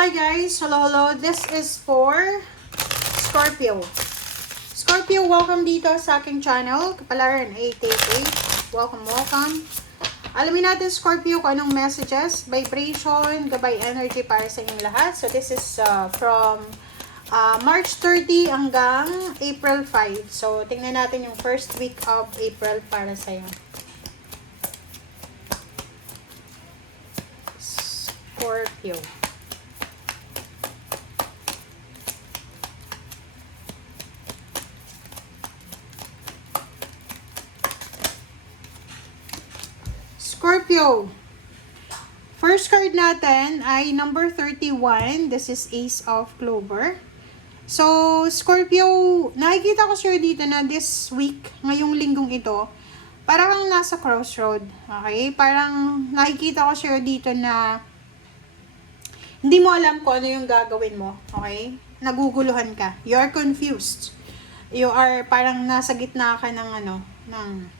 Hello guys, hello. This is for Scorpio. Scorpio, welcome dito sa aking channel, Kapalaran 888. Welcome. Alamin natin Scorpio kung anong messages, vibration, gabay energy para sa inyong lahat. So this is from March 30 hanggang April 5. So tingnan natin yung first week of April para sa iyo. Scorpio. Scorpio. First card natin ay number 31. This is Ace of Clover. So, Scorpio, nakikita ko sure dito na this week, ngayong linggong ito, parang nasa crossroad. Okay? Parang nakikita ko sure dito na hindi mo alam kung ano yung gagawin mo. Okay? Naguguluhan ka. You are confused. You are parang nasa gitna ka ng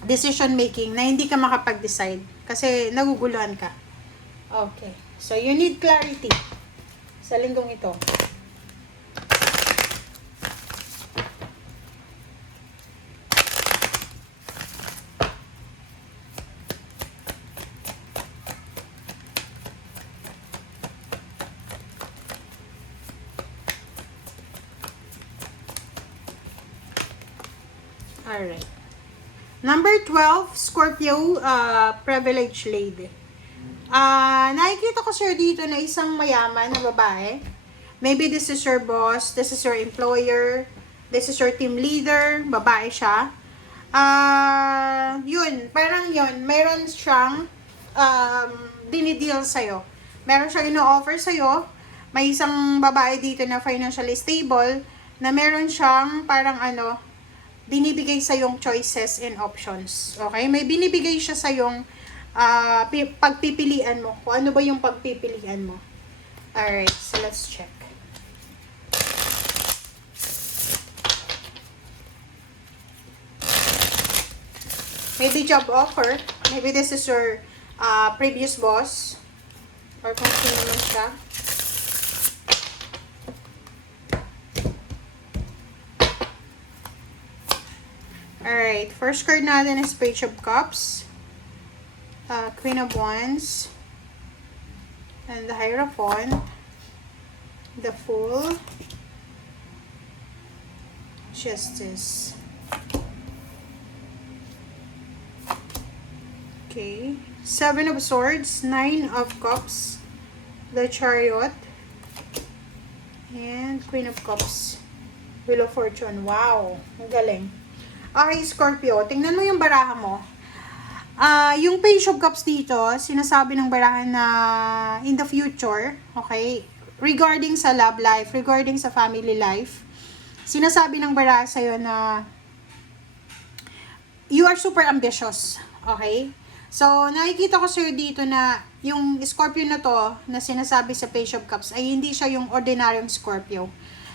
decision making na hindi ka makapag-decide kasi naguguluhan ka. Okay. So, you need clarity sa linggong ito. Alright. Number 12, Scorpio, privileged lady. Nakikita ko sir dito na isang mayaman na babae. Maybe this is your boss, this is your employer, this is your team leader, babae siya. Yun, meron siyang dinideal sa'yo. Meron siyang ino-offer sa'yo. May isang babae dito na financially stable, na meron siyang binibigay sa yung choices and options. Okay? May binibigay siya sa yung pagpipilian mo. Kung ano ba yung pagpipilian mo. Alright, so let's check. Maybe job offer. Maybe this is your previous boss. Or kung sino man siya. Alright, first card natin is Page of Cups, Queen of Wands, and the Hierophant, the Fool, Justice. Okay, Seven of Swords, Nine of Cups, the Chariot, and Queen of Cups, Wheel of Fortune. Wow, ang galing. Okay, Scorpio, tingnan mo yung baraha mo. Yung Page of Cups dito, sinasabi ng baraha na in the future, okay, regarding sa love life, regarding sa family life, sinasabi ng baraha sa'yo na you are super ambitious, okay? So, nakikita ko sa'yo dito na yung Scorpio na to, na sinasabi sa Page of Cups, ay hindi siya yung ordinaryong Scorpio.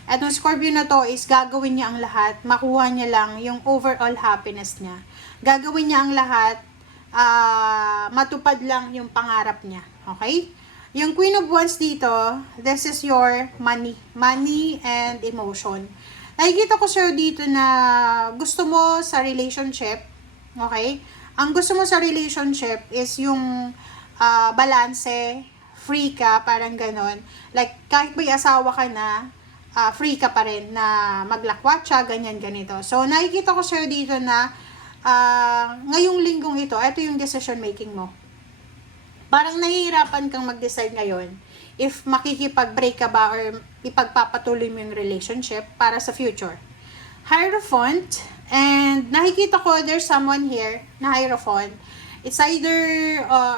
At yung Scorpio na to is gagawin niya ang lahat, makuha niya lang yung overall happiness niya. Gagawin niya ang lahat, matupad lang yung pangarap niya. Okay? Yung Queen of Wands dito, this is your money. Money and emotion. Nakikita ko sir dito na gusto mo sa relationship, okay? Ang gusto mo sa relationship is yung balanse, free ka, parang ganon. Like, kahit may asawa ka na, free ka pa rin na maglakwatsa, ganyan-ganito. So, nakikita ko sir dito na ngayong linggong ito yung decision making mo. Parang nahihirapan kang mag-decide ngayon if makikipag-break ka ba or ipagpapatuloy mo yung relationship para sa future. Hierophant, and nakikita ko there's someone here na Hierophant. It's either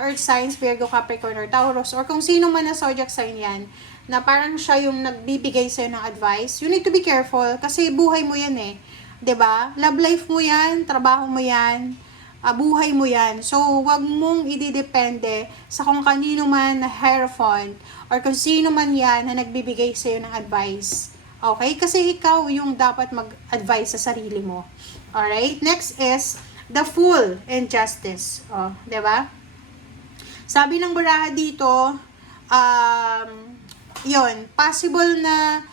Earth signs, Virgo, Capricorn, or Taurus, or kung sino man na zodiac sign yan, na parang siya yung nagbibigay sa'yo ng advice. You need to be careful kasi buhay mo yan eh. 'Di ba? Love life mo yan, trabaho mo yan, buhay mo yan. So, wag mong ididepende sa kung kanino man na Hierophant or kung sino man yan na nagbibigay sa'yo ng advice. Okay? Kasi ikaw yung dapat mag-advise sa sarili mo. Alright? Next is the Fool and Justice. 'Di ba? Sabi ng baraha dito, Yun, possible na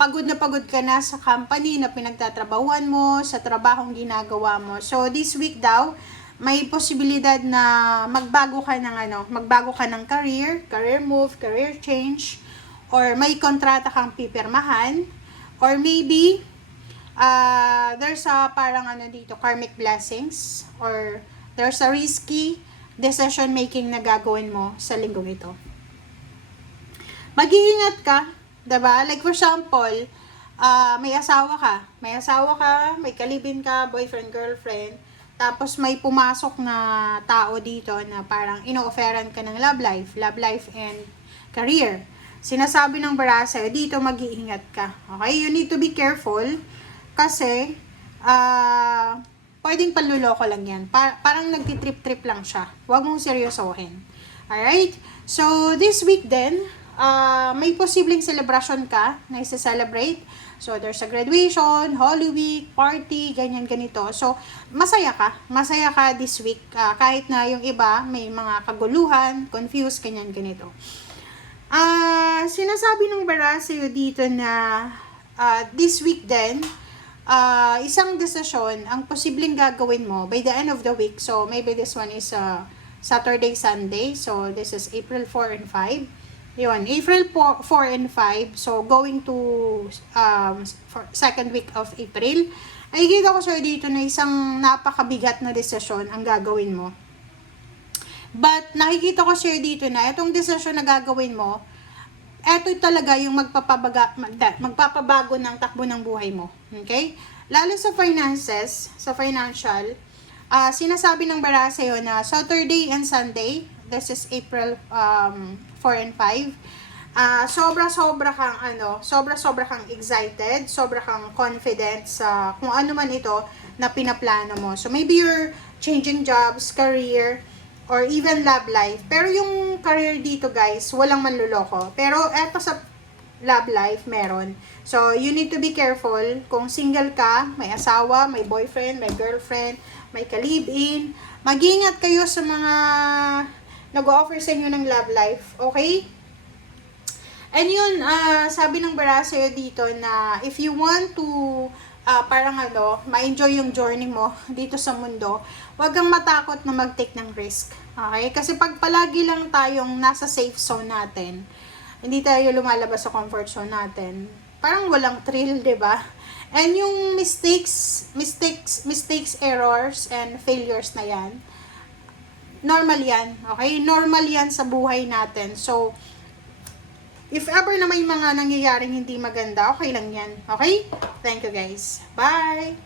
pagod ka na sa company na pinagtatrabahuan mo, sa trabahong ginagawa mo. So, this week daw, may posibilidad na magbago ka ng career move, career change, or may kontrata kang pipirmahan, or maybe, there's a parang dito, karmic blessings, or there's a risky decision making na gagawin mo sa linggong ito. Mag-iingat ka, diba? Like for example, may asawa ka, may kalibin ka, boyfriend, girlfriend, tapos may pumasok na tao dito na parang ino-offeran ka ng love life and career. Sinasabi ng bara sa'yo, dito mag-iingat ka. Okay? You need to be careful kasi pwedeng panluloko lang yan. Parang nagtitrip-trip lang siya. Huwag mong seryosohin. Alright? So, this week din, may posibleng celebration ka na isa-celebrate. So, there's a graduation, Holy Week, party, ganyan, ganito. So, masaya ka this week. Kahit na yung iba, may mga kaguluhan, confused, ganyan, ganito. Sinasabi ng bara sa'yo dito na this week din, isang desisyon ang posibleng gagawin mo by the end of the week. So, maybe this one is Saturday, Sunday. So, this is April 4 and 5. Yun, April 4 and 5. So, going to second week of April. Ay, kita ko sa'yo dito na isang napakabigat na desisyon ang gagawin mo. But, nakikita ko sa'yo dito na itong desisyon na gagawin mo, eto talaga yung magpapabago ng takbo ng buhay mo. Okay? Lalo sa finances, sa financial, sinasabi ng bara sa'yo na Saturday and Sunday, this is April 4 and 5, sobra-sobra kang excited, sobra kang confident sa kung ano man ito na pinaplano mo. So, maybe you're changing jobs, career, or even love life. Pero yung career dito, guys, walang manluloko. Pero eto sa love life, meron. So, you need to be careful. Kung single ka, may asawa, may boyfriend, may girlfriend, may ka-live-in, mag-ingat kayo sa mga nag-offer sa inyo ng love life. Okay? And yun, sabi ng bara sa'yo dito na if you want to ma-enjoy yung journey mo dito sa mundo, huwag kang matakot na mag-take ng risk. Okay? Kasi pag palagi lang tayong nasa safe zone natin, hindi tayo lumalabas sa comfort zone natin, parang walang thrill, 'di ba? And yung mistakes, errors, and failures na yan, normal yan. Okay? Normal yan sa buhay natin. So, if ever na may mga nangyayaring hindi maganda, okay lang yan. Okay? Thank you, guys. Bye!